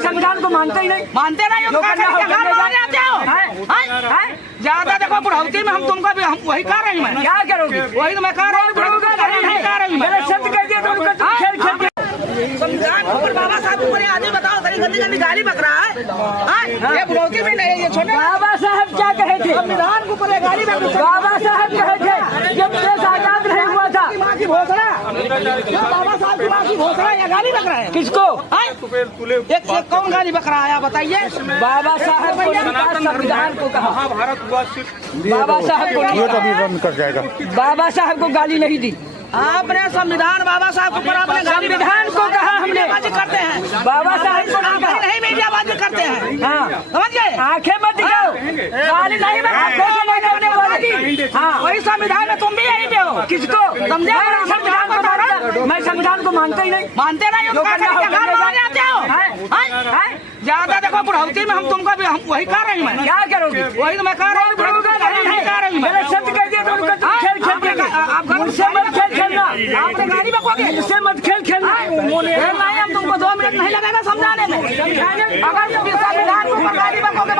संविधान को मानते ही नहीं। मानते नहीं हो, आते हो ज्यादा। देखो बुढ़ौती में हम तुमको हम वही कह रही मैं, क्या करोगे? वही तो मैं कह रही हूँ। शब्द कह दिया तो उनका तुम खेल खेल संविधान के ऊपर बाबा साहब को बोले आदमी बताओ सही गंदी गंदी गाली बक रहा है। ये बुढ़ौती में नहीं, ये छोटे बाबा साहब क्या कहे थे? संविधान के ऊपर गाली बक बाबा साहब कहे थे जब देश आजाद नहीं हुआ था। माँ की घोषणा, बाबा साहब की माँ की घोषणा या गाली बक रहा है? किसको? एक कौन गाली बक रहा है आप बताइए? बाबा साहब को संविधान को कहा, बाबा साहब को अभी बंद कर जाएगा। बाबा साहब को गाली नहीं दी आपने। संविधान बाबा साहब के ऊपर आपने संविधान को कहा हमने। बाजी करते हैं बाबा साहब को आप नहीं मीडियाबाजी करते हैं। हाँ समझ गए? आंखें मत दिखाओ, गाली नहीं हाँ वही संविधान में तुम भी यही पे हो। किसको समझे? मैं संविधान को मानता ही नहीं। मानते नहीं हो, आते हो ज्यादा। देखो बुढ़ौती में हम तुमको हम वही कह रही मैं, क्या करोगे? वही तो मैं कह रही हूँ। शब्द कह दिया तो उनका तुम खेल खेल देंगे। आप मुझसे मत खेल खेलना, आपने गाली बकोगे, मुझसे मत खेल खेलना। हम तुमको 2 मिनट नहीं लगेगा समझाने में। अगर संविधान के ऊपर गाली बकोगे